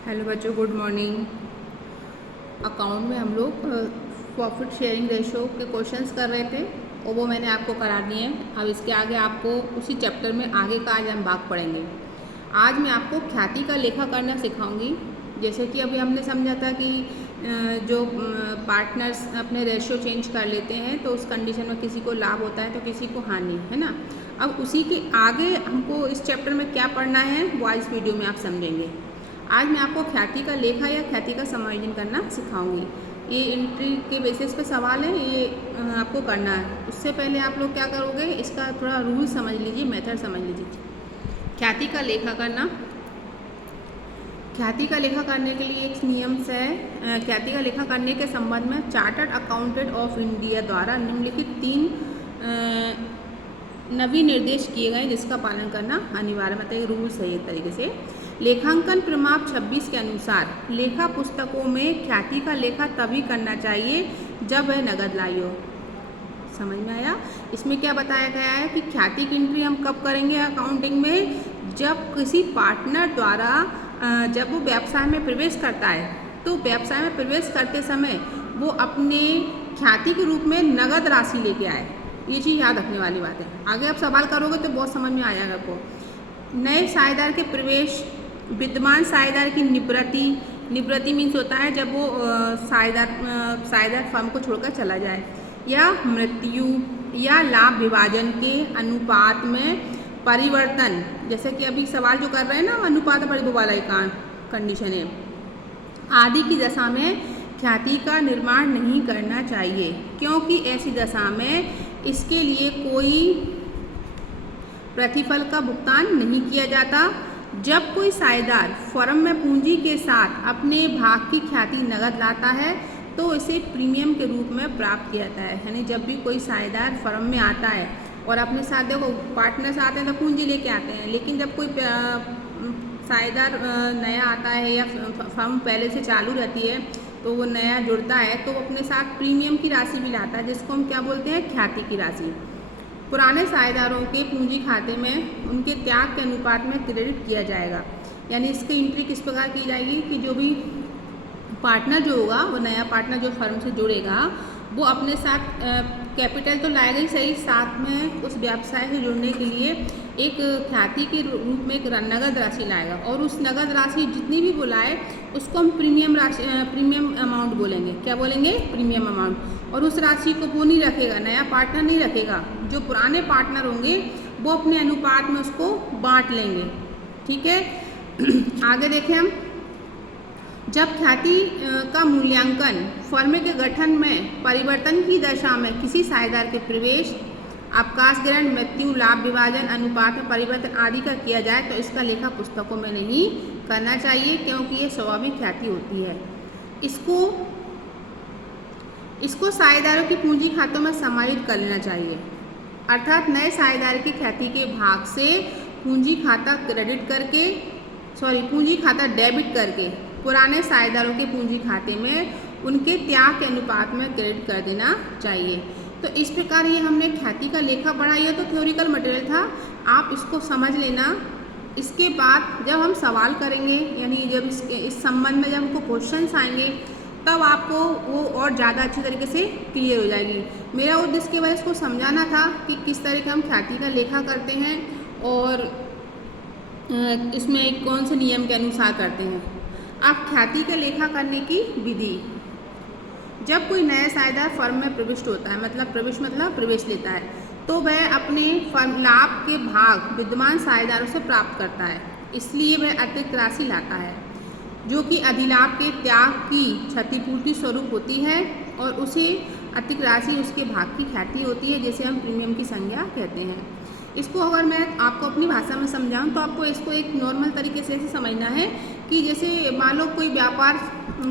Hello बच्चों, good morning. Account में हम लोग प्रॉफिट शेयरिंग रेशो के क्वेश्चंस कर रहे थे और वो मैंने आपको करा दिए हैं। अब इसके आगे आपको उसी चैप्टर में आगे का आज हम भाग पढ़ेंगे। आज मैं आपको ख्याति का लेखा करना सिखाऊंगी। जैसे कि अभी हमने समझा था कि जो पार्टनर्स अपने रेशियो चेंज कर लेते हैं तो उस कंडीशन में किसी को लाभ होता है तो किसी को हानि, है ना। अब उसी के आगे हमको इस चैप्टर में क्या पढ़ना है वो आज इस वीडियो में आप समझेंगे। आज मैं आपको ख्याति का लेखा या ख्याति का समायोजन करना सिखाऊंगी। ये एंट्री के बेसिस पे सवाल है, ये आपको करना है। उससे पहले आप लोग क्या करोगे, इसका थोड़ा रूल समझ लीजिए, मेथड समझ लीजिए। ख्याति का लेखा करना, ख्याति का लेखा करने के लिए एक नियम से है। ख्याति का लेखा करने के संबंध में चार्टर्ड अकाउंटेंट ऑफ इंडिया द्वारा निम्नलिखित 3 नवीन निर्देश किए गए जिसका पालन करना अनिवार्य, मतलब रूल्स है एक तरीके से। लेखांकन प्रमाण 26 के अनुसार लेखा पुस्तकों में ख्याति का लेखा तभी करना चाहिए जब वह नगद लाई हो। समझ में आया? इसमें क्या बताया गया है कि ख्याति की एंट्री हम कब करेंगे अकाउंटिंग में, जब किसी पार्टनर द्वारा जब वो व्यवसाय में प्रवेश करता है तो व्यवसाय में प्रवेश करते समय वो अपने ख्याति के रूप में नगद राशि लेके आए। ये चीज़ याद रखने वाली बात है। आगे आप सवाल करोगे तो बहुत समझ में आएगा आपको। नए साझेदार के प्रवेश, विद्यमान साझेदार की निवृत्ति, निवृत्ति मीन्स होता है जब वो साझेदार फर्म को छोड़कर चला जाए, या मृत्यु या लाभ विभाजन के अनुपात में परिवर्तन। जैसे कि अभी सवाल जो कर रहे हैं ना, अनुपात परिवर्तन वाला कंडीशन है, आदि की दशा में ख्याति का निर्माण नहीं करना चाहिए, क्योंकि ऐसी दशा में इसके लिए कोई प्रतिफल का भुगतान नहीं किया जाता। जब कोई साझेदार फर्म में पूंजी के साथ अपने भाग की ख्याति नगद लाता है तो इसे प्रीमियम के रूप में प्राप्त किया जाता है। यानी जब भी कोई साझेदार फर्म में आता है और अपने साथ, देखो पार्टनर्स आते हैं तो पूंजी लेके आते हैं, लेकिन जब कोई साझेदार नया आता है या फर्म पहले से चालू रहती है तो वो नया जुड़ता है तो वो अपने साथ प्रीमियम की राशि भी लाता है, जिसको हम क्या बोलते हैं, ख्याति की राशि। पुराने साझेदारों के पूंजी खाते में उनके त्याग के अनुपात में क्रेडिट किया जाएगा। यानी इसकी एंट्री किस प्रकार की जाएगी कि जो भी पार्टनर जो होगा, वो नया पार्टनर जो फर्म से जुड़ेगा वो अपने साथ कैपिटल तो लाएगा ही सही, साथ में उस व्यवसाय से जुड़ने के लिए एक ख्याति के रूप में एक नगद राशि लाएगा, और उस नगद राशि जितनी भी वो लाए उसको हम प्रीमियम राशि, प्रीमियम अमाउंट बोलेंगे। क्या बोलेंगे? Premium amount. और उस राशि को वो नहीं रखेगा, नया पार्टनर नहीं रखेगा, जो पुराने पार्टनर होंगे वो अपने अनुपात में उसको बांट लेंगे। ठीक है, आगे देखें हम। जब ख्याति का मूल्यांकन फर्म के गठन में परिवर्तन की दशा में किसी साझेदार के प्रवेश, अवकाश ग्रहण, मृत्यु, लाभ विभाजन, अनुपात में परिवर्तन आदि का किया जाए तो इसका लेखा पुस्तकों में नहीं करना चाहिए, क्योंकि ये स्वाभाविक ख्याति होती है। इसको साझेदारों की पूंजी खातों में समाहित कर लेना चाहिए। अर्थात नए साझेदार की ख्याति के भाग से पूंजी खाता डेबिट करके पुराने साझेदारों के पूंजी खाते में उनके त्याग के अनुपात में क्रेडिट कर देना चाहिए। तो इस प्रकार ये हमने ख्याति का लेखा पढ़ा। ये तो थ्योरिकल मटेरियल था, आप इसको समझ लेना। इसके बाद जब हम सवाल करेंगे, यानी जब इस संबंध में जब हमको क्वेश्चंस आएंगे तब आपको वो और ज़्यादा अच्छी तरीके से क्लियर हो जाएगी। मेरा उद्देश्य केवल इसको समझाना था कि किस तरह का हम ख्याति का लेखा करते हैं और इसमें कौन से नियम के अनुसार करते हैं। अब ख्याति का लेखा करने की विधि। जब कोई नया साझेदार फर्म में प्रविष्ट होता है, मतलब प्रवेश लेता है, तो वह अपने फर्म लाभ के भाग विद्यमान साझेदारों से प्राप्त करता है। इसलिए वह अतिरिक्त राशि लाता है जो कि अधिलाभ के त्याग की क्षतिपूर्ति स्वरूप होती है, और उसे अतिरिक्त राशि उसके भाग की ख्याति होती है, जिसे हम प्रीमियम की संज्ञा कहते हैं। इसको अगर मैं आपको अपनी भाषा में समझाऊं तो आपको इसको एक नॉर्मल तरीके से ऐसे समझना है कि जैसे मान लो कोई व्यापार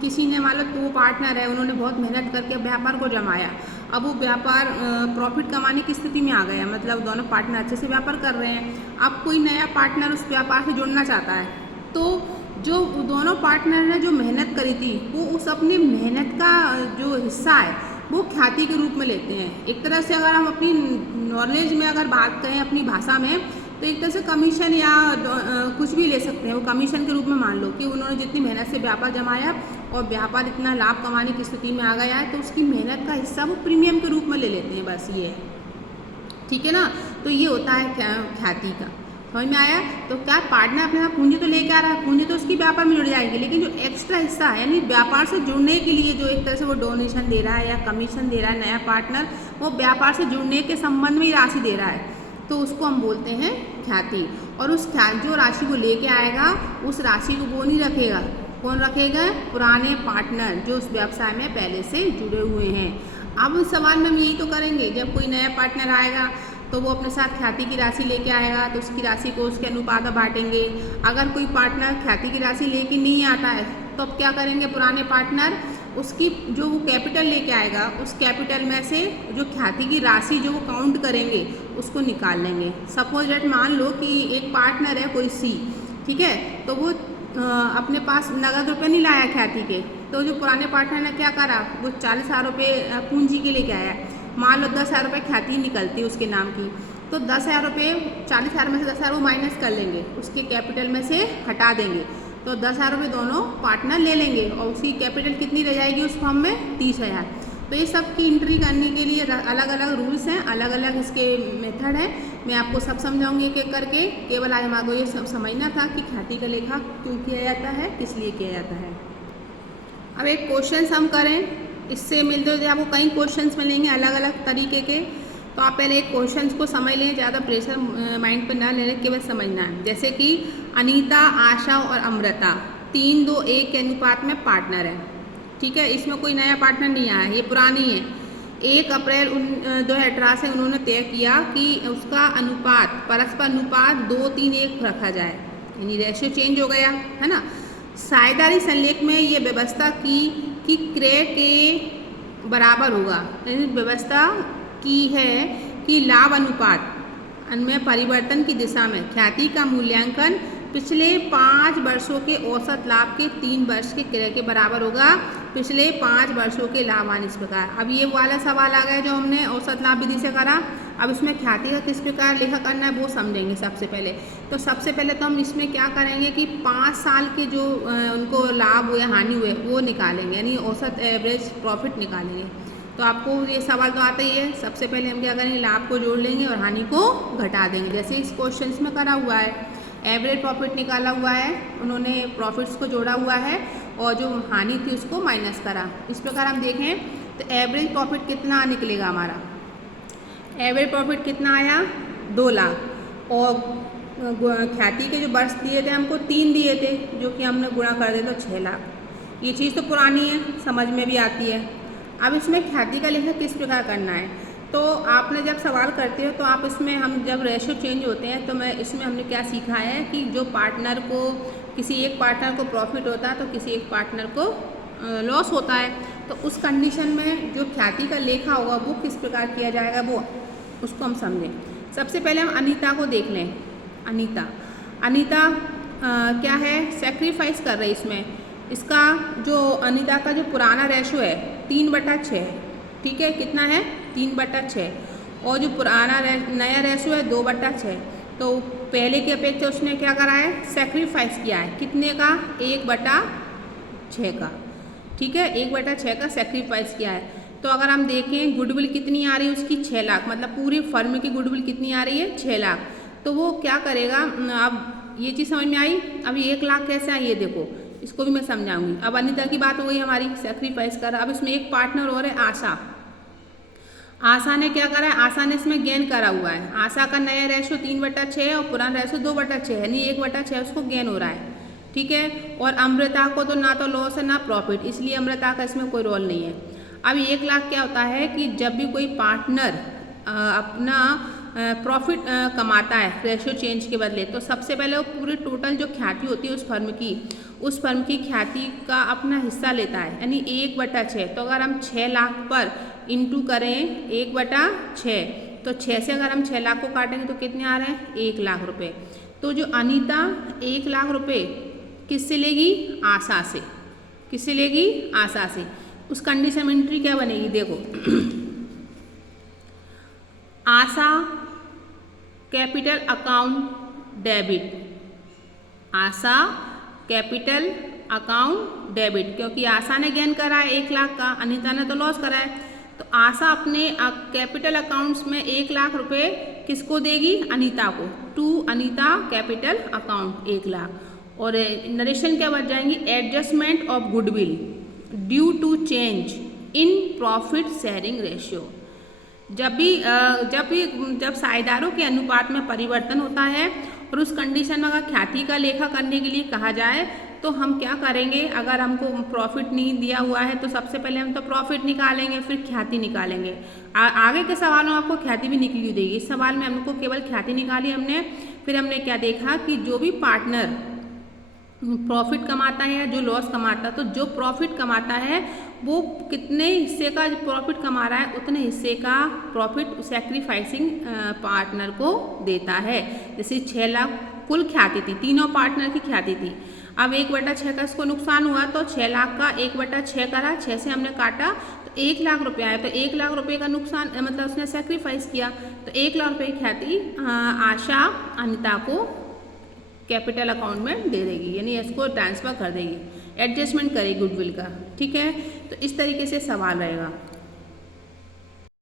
किसी ने, मान लो दो पार्टनर है, उन्होंने बहुत मेहनत करके व्यापार को जमाया। अब वो व्यापार प्रॉफिट कमाने की स्थिति में आ गया, मतलब दोनों पार्टनर अच्छे से व्यापार कर रहे हैं। अब कोई नया पार्टनर उस व्यापार से जुड़ना चाहता है, तो जो दोनों पार्टनर ने जो मेहनत करी थी वो उस अपनी मेहनत का जो हिस्सा है वो ख्याति के रूप में लेते हैं। एक तरह से अगर हम अपनी नॉलेज में अगर बात करें अपनी भाषा में, तो एक तरह से कमीशन या कुछ भी ले सकते हैं, वो कमीशन के रूप में मान लो कि उन्होंने जितनी मेहनत से व्यापार जमाया और व्यापार इतना लाभ कमाने की स्थिति में आ गया है, तो उसकी मेहनत का हिस्सा वो प्रीमियम के रूप में ले लेते हैं, बस ये है, ठीक है ना। तो ये होता है ख्याति का, समझ में आया। तो क्या पार्टनर अपने साथ पूंजी तो लेके आ रहा है, पूंजी तो उसकी व्यापार में जुड़ जाएगी, लेकिन जो एक्स्ट्रा हिस्सा है यानी व्यापार से जुड़ने के लिए जो एक तरह से वो डोनेशन दे रहा है या कमीशन दे रहा है नया पार्टनर, वो व्यापार से जुड़ने के संबंध में ही राशि दे रहा है, तो उसको हम बोलते हैं ख्याति। और उस जो राशि को लेके आएगा उस राशि को वो नहीं रखेगा, कौन रखेगा, पुराने पार्टनर जो उस व्यवसाय में पहले से जुड़े हुए हैं। अब इस सवाल में हम यही तो करेंगे, जब कोई नया पार्टनर आएगा तो वो अपने साथ ख्याति की राशि लेके आएगा, तो उसकी राशि को उसके अनुपात में बांटेंगे। अगर कोई पार्टनर ख्याति की राशि लेके नहीं आता है तो अब क्या करेंगे, पुराने पार्टनर उसकी जो वो कैपिटल लेके आएगा उस कैपिटल में से जो ख्याति की राशि जो वो काउंट करेंगे उसको निकाल लेंगे। सपोज डेट मान लो कि एक पार्टनर है कोई सी, ठीक है, तो वो अपने पास नगद रुपये नहीं लाया ख्याति के, तो जो पुराने पार्टनर ने क्या करा, वो 40,000 रुपये पूंजी के लेके आया। मान लो 10,000 रुपये ख्याति निकलती है उसके नाम की, तो 10,000 रुपये 40,000 में से 10,000 वो माइनस कर लेंगे, उसके कैपिटल में से हटा देंगे, तो 10,000 रुपये दोनों पार्टनर ले लेंगे और उसकी कैपिटल कितनी रह जाएगी उस फॉर्म में, 30,000। तो ये सब की एंट्री करने के लिए अलग अलग रूल्स हैं, अलग अलग इसके मेथड हैं, मैं आपको सब समझाऊंगी एक एक करके। केवल आज हमारे को ये सब समझना था कि ख्याति का लेखा क्यों किया जाता है, किस लिए किया जाता है। अब एक क्वेश्चन हम करें, इससे मिलते जुलते आपको कई क्वेश्चंस मिलेंगे अलग अलग तरीके के, तो आप पहले एक क्वेश्चन को समझ लें, ज़्यादा प्रेशर माइंड पर ना लेने, केवल समझना है। जैसे कि अनीता, आशा और अमृता 3-2-1 के अनुपात में पार्टनर है, ठीक है, इसमें कोई नया पार्टनर नहीं आया, ये पुरानी है। 1 अप्रैल 2018 से उन्होंने तय किया कि उसका अनुपात, परस्पर अनुपात 2-3-1 रखा जाए, यानी रेशियो चेंज हो गया है ना। साझेदारी संलेख में ये व्यवस्था की कि क्रय के बराबर होगा, यानी व्यवस्था की है कि लाभ अनुपात में परिवर्तन की दिशा में ख्याति का मूल्यांकन पिछले 5 वर्षों के औसत लाभ के 3 वर्ष के क्रय के बराबर होगा। पिछले 5 वर्षों के लाभान इस प्रकार। अब ये वाला सवाल आ गया जो हमने औसत लाभ विधि से करा, अब इसमें ख्याति का किस प्रकार लेखा करना है वो समझेंगे सबसे पहले। तो सबसे पहले तो हम इसमें क्या करेंगे कि 5 साल के जो उनको लाभ हुए हानि हुए वो निकालेंगे, यानी औसत एवरेज प्रॉफिट निकालेंगे। तो आपको ये सवाल तो आता ही है, सबसे पहले हम क्या करेंगे, लाभ को जोड़ लेंगे और हानि को घटा देंगे, जैसे इस क्वेश्चन में करा हुआ है। एवरेज प्रॉफिट निकाला हुआ है, उन्होंने प्रॉफिट्स को जोड़ा हुआ है और जो हानि थी उसको माइनस करा। इस प्रकार हम देखें तो एवरेज प्रॉफिट कितना निकलेगा हमारा, एवरेज प्रॉफिट कितना आया 2 लाख, और ख्याति के जो वर्ष दिए थे हमको 3 दिए थे, जो कि हमने गुणा कर दिया तो 6 लाख। ये चीज़ तो पुरानी है, समझ में भी आती है। अब इसमें ख्याति का लेखा किस प्रकार करना है, तो आपने जब सवाल करते हो तो आप इसमें, हम जब रेशियो चेंज होते हैं तो मैं इसमें हमने क्या सीखा है कि जो पार्टनर को, किसी एक पार्टनर को प्रॉफिट होता है तो किसी एक पार्टनर को लॉस होता है, तो उस कंडीशन में जो ख्याति का लेखा होगा वो किस प्रकार किया जाएगा वो उसको हम समझें। सबसे पहले हम अनीता को देख लें। अनीता क्या है, सेक्रीफाइस कर रही है इसमें। इसका जो अनीता का जो पुराना रेशो है 3/6 है, ठीक है, कितना है 3/6, और जो पुराना नया रेशो है 2/6। तो पहले की अपेक्षा उसने क्या करा है, सेक्रीफाइस किया है, कितने का 1/6 का, ठीक है, 1/6 का सेक्रीफाइस किया है। तो अगर हम देखें गुडविल कितनी आ रही है उसकी 6 लाख, मतलब पूरी फर्म की गुडविल कितनी आ रही है 6 लाख। तो वो क्या करेगा, अब ये चीज़ समझ में आई। अब 1 लाख कैसे आई ये देखो, इसको भी मैं समझाऊंगी। अब अनीता की बात हो गई हमारी, सेक्रीफाइस करा। अब इसमें एक पार्टनर और है आशा। आशा ने क्या करा है, आशा ने इसमें गेन करा हुआ है। आशा का नया रेशो 3/6 है और पुराना रेशो 2/6 है, यानी 1/6 उसको गेन हो रहा है, ठीक है। और अमृता को तो ना तो लॉस है ना प्रॉफिट, इसलिए अमृता का इसमें कोई रोल नहीं है। अब 1 लाख क्या होता है कि जब भी कोई पार्टनर अपना प्रॉफिट कमाता है रेशियो चेंज के बदले, तो सबसे पहले वो पूरी टोटल जो ख्याति होती है उस फर्म की ख्याति का अपना हिस्सा लेता है, यानी 1/6। तो अगर हम 6 लाख पर इंटू करें 1/6, तो 6 से अगर हम 6 लाख को काटेंगे तो कितने आ रहे हैं 1 लाख रुपये। तो जो अनीता 1 लाख रुपये किससे लेगी, आशा से। किससे लेगी, आशा से। उस कंडीशन में एंट्री क्या बनेगी, देखो आशा कैपिटल अकाउंट डेबिट, आशा कैपिटल अकाउंट डेबिट, क्योंकि आशा ने गेन करा है 1 लाख का, अनीता ने तो लॉस करा है, तो आशा अपने कैपिटल अकाउंट्स में 1 लाख रुपए किसको देगी, अनीता को, to Anita capital account 1 lakh. और नरेशन क्या बच जाएंगी, adjustment of goodwill due to change in profit sharing ratio. जब साझेदारों के अनुपात में परिवर्तन होता है और उस कंडीशन में अगर ख्याति का लेखा करने के लिए कहा जाए तो हम क्या करेंगे, अगर हमको प्रॉफिट नहीं दिया हुआ है तो सबसे पहले हम तो प्रॉफिट निकालेंगे, फिर ख्याति निकालेंगे। आगे के सवालों में आपको ख्याति भी निकली देगी, इस सवाल में हमको केवल ख्याति निकाली हमने। फिर हमने क्या देखा कि जो भी पार्टनर प्रॉफिट कमाता है या जो लॉस कमाता है, तो जो प्रॉफिट कमाता है वो कितने हिस्से का प्रॉफिट कमा रहा है उतने हिस्से का प्रॉफिट सैक्रिफाइसिंग पार्टनर को देता है। जैसे 6 लाख कुल ख्याति थी, तीनों पार्टनर की ख्याति थी, अब 1/6 का इसको नुकसान हुआ तो 6 लाख का 1/6 करा, 6 से हमने काटा तो 1 लाख रुपया आया, तो 1 लाख रुपये का नुकसान मतलब उसने सैक्रिफाइस किया, तो 1 लाख रुपये की ख्याति आशा अनीता को कैपिटल अकाउंट में दे देगी, यानी इसको ट्रांसफ़र कर देगी, एडजस्टमेंट करेगी गुडविल का। ठीक है, तो इस तरीके से सवाल रहेगा।